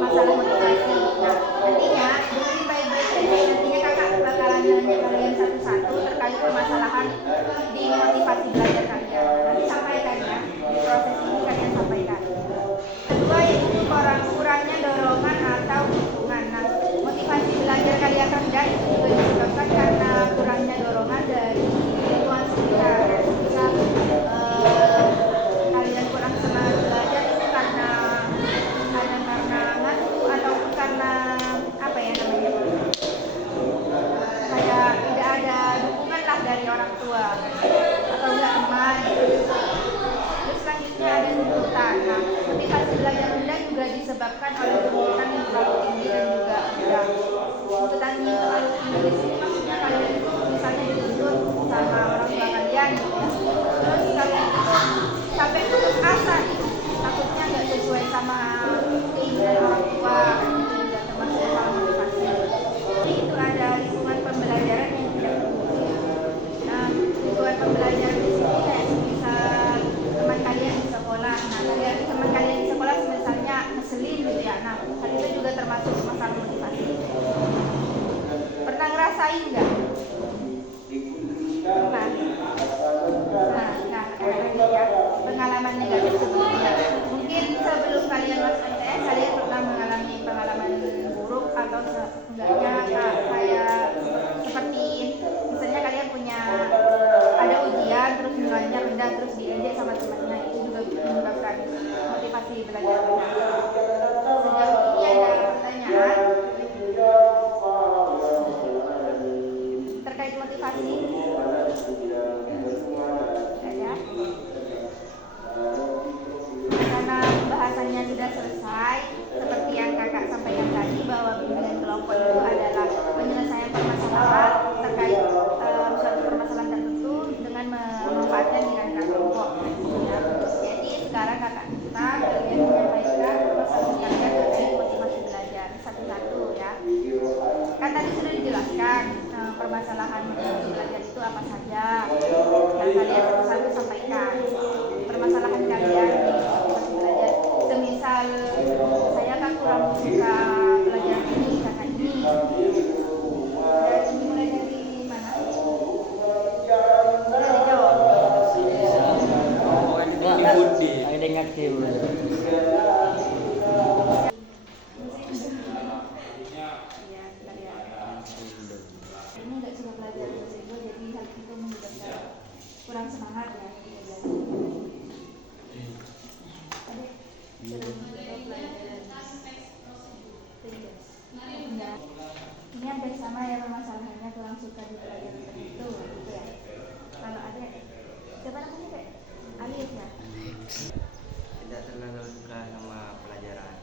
masalah motivasi. Nah, nantinya dengerin baik-baik aja. Nantinya kakak bakalan nanya kalian satu-satu terkait permasalahan di motivasi belajar kalian. Nanti sampaikan ya, di proses ini kalian sampaikan. Kedua yaitu kurangnya dorongan atau dukungan. Nah, motivasi belajar kalian rendah itu juga disebabkan karena kurangnya dorongan dari lingkungan sekitar. Misal kalian kurang semangat belajar itu karena ngantuk ataupun karena apa ya namanya, kayak tidak ada dukungan lah dari orang tua atau enggak teman. Terus selanjutnya ada tuntutan. Nah, motivasi belajar rendah juga disebabkan oleh tuntutan yang terlalu tinggi dan juga rendah. Tuntutan yang terlalu tinggi di sini maksudnya kalian itu misalnya dituntut sama orang tua kalian gitu ya. Terus kalian itu sampai putus asa gitu, takutnya nggak sesuai sama keinginan orang tua, itu juga termasuk masalah motivasi. Jadi itu ada lingkungan pembelajaran yang tidak kondusif. Nah, lingkungan pembelajaran di sini kayak misal teman kalian di sekolah. Nah, teman kalian di sekolah misalnya ngeselin gitu ya. Nah, hal itu juga termasuk masalah motivasi. Pernah ngerasain nggak? Pernah. Nah, ya, pengalaman negatif sebelumnya. Mungkin sebelum kalian masuk MTS, kalian pernah mengalami pengalaman buruk atau seenggaknya kayak seperti misalnya kalian punya ada ujian terus nilainya rendah terus diejek sama temannya, itu juga menyebabkan motivasi belajar rendah. Sejauh ini ada pertanyaan terkait motivasi? Ya. Karena pembahasannya tidak selesai, seperti yang kakak sampaikan tadi bahwa bimbingan kelompok itu adalah penyelesaian permasalahan terkait suatu permasalahan tertentu dengan memanfaatkan dinamika kelompok. Ya. Jadi sekarang kakak minta kalian menyampaikan permasalahan kalian terkait motivasi belajar satu-satu ya. Kan tadi sudah dijelaskan permasalahan motivasi belajar itu apa saja. Yang kalian satu-satu sampaikan permasalahan kalian di motivasi belajar. Semisal saya kan kurang suka pelajaran ini karena ini. Dan mulai dari mana? Dari jawab. Ada yang aktif. Ini nggak suka belajar bahasa Inggris, jadi hal itu menyebabkan kurang semangat ya belajar. Ini hampir sama ya permasalahannya, kurang suka di pelajaran tertentu gitu ya. Kalau ada siapa namanya Kak? Alif ya? Tidak terlalu suka sama pelajaran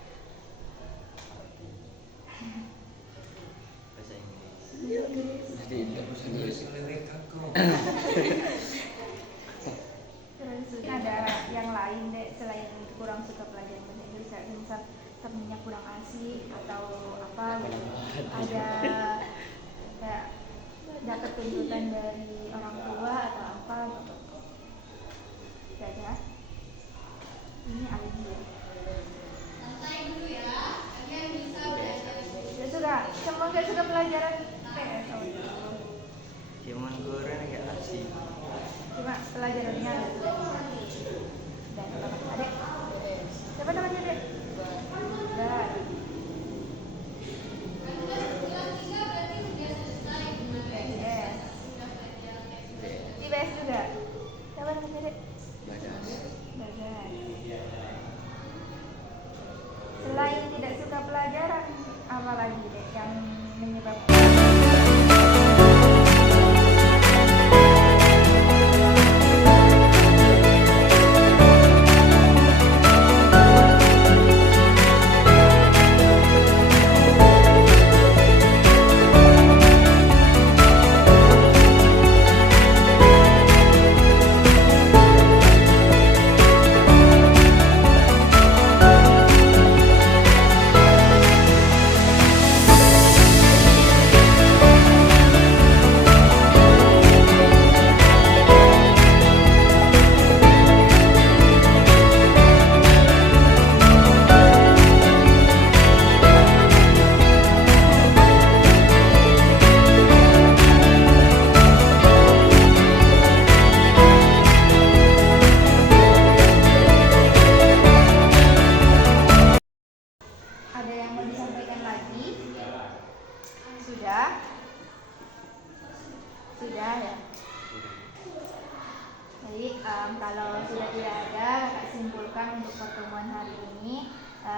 bahasa Inggris. Terus ada yang lain deh selain kurang suka pelajaran bahasa Inggris, misal temennya kurang asik atau apa gitu. Ada kayak dapat tuntutan dari orang tua atau apa gitu. Gak ada. Ini Alif ya. Gak suka, semua gak suka pelajaran PS. Cuman kurang agak asik. Cuma pelajarannya ada. Dan adek, siapa namanya dek? Dan IPS juga.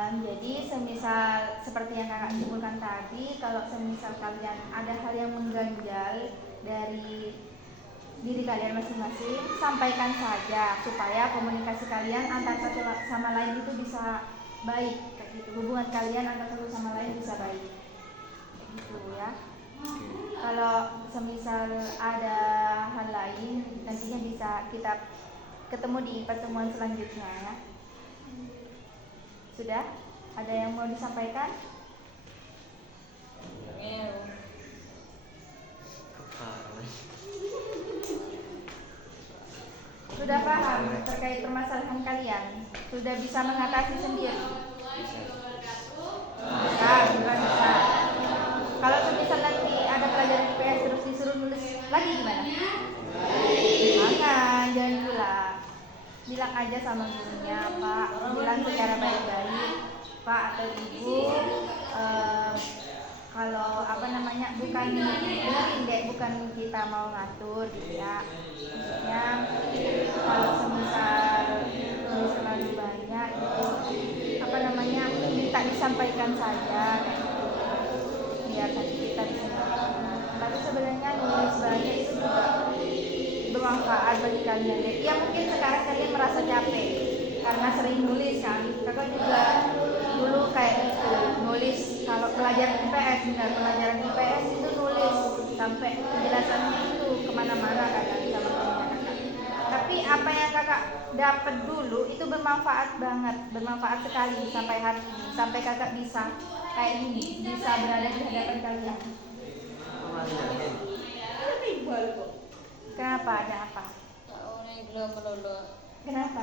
Jadi semisal seperti yang kakak simpulkan tadi, kalau semisal kalian ada hal yang mengganjal dari diri kalian masing-masing, sampaikan saja supaya komunikasi kalian antar satu sama lain itu bisa baik, kayak gitu. Hubungan kalian antar satu sama lain bisa baik, kayak gitu ya. Kalau semisal ada hal lain, nantinya bisa kita ketemu di pertemuan selanjutnya ya. Sudah? Ada yang mau disampaikan? Kepalan. Sudah paham terkait permasalahan kalian? Sudah bisa mengatasi sendiri? Bisa, bisa. Kalau semisal nanti ada pelajaran IPS terus disuruh nulis lagi gimana? Jangan pulang. Bilang aja sama gurunya, Pak. Bilang secara baik-baik, Pak atau Ibu. Kalau bukan dengerin deh, bukan kita mau ngatur gitu ya. Maksudnya kalau semisal tulis terlalu banyak itu minta disampaikan saja kayak gitu. Biar tadi kita bisa. Tapi sebenarnya nulis banyak itu juga bermanfaat bagi kalian deh. Ya mungkin sekarang kalian merasa capek karena sering nulis kan. Kakak juga dulu kayak gitu, nulis kalau pelajaran IPS, pelajaran IPS itu nulis sampai penjelasannya itu kemana-mana kadang sama kakak. Tapi apa yang kakak dapat dulu itu bermanfaat banget, bermanfaat sekali sampai hari ini, sampai kakak bisa kayak ini, bisa berada di hadapan kalian. Kenapa? Ada apa? Kenapa?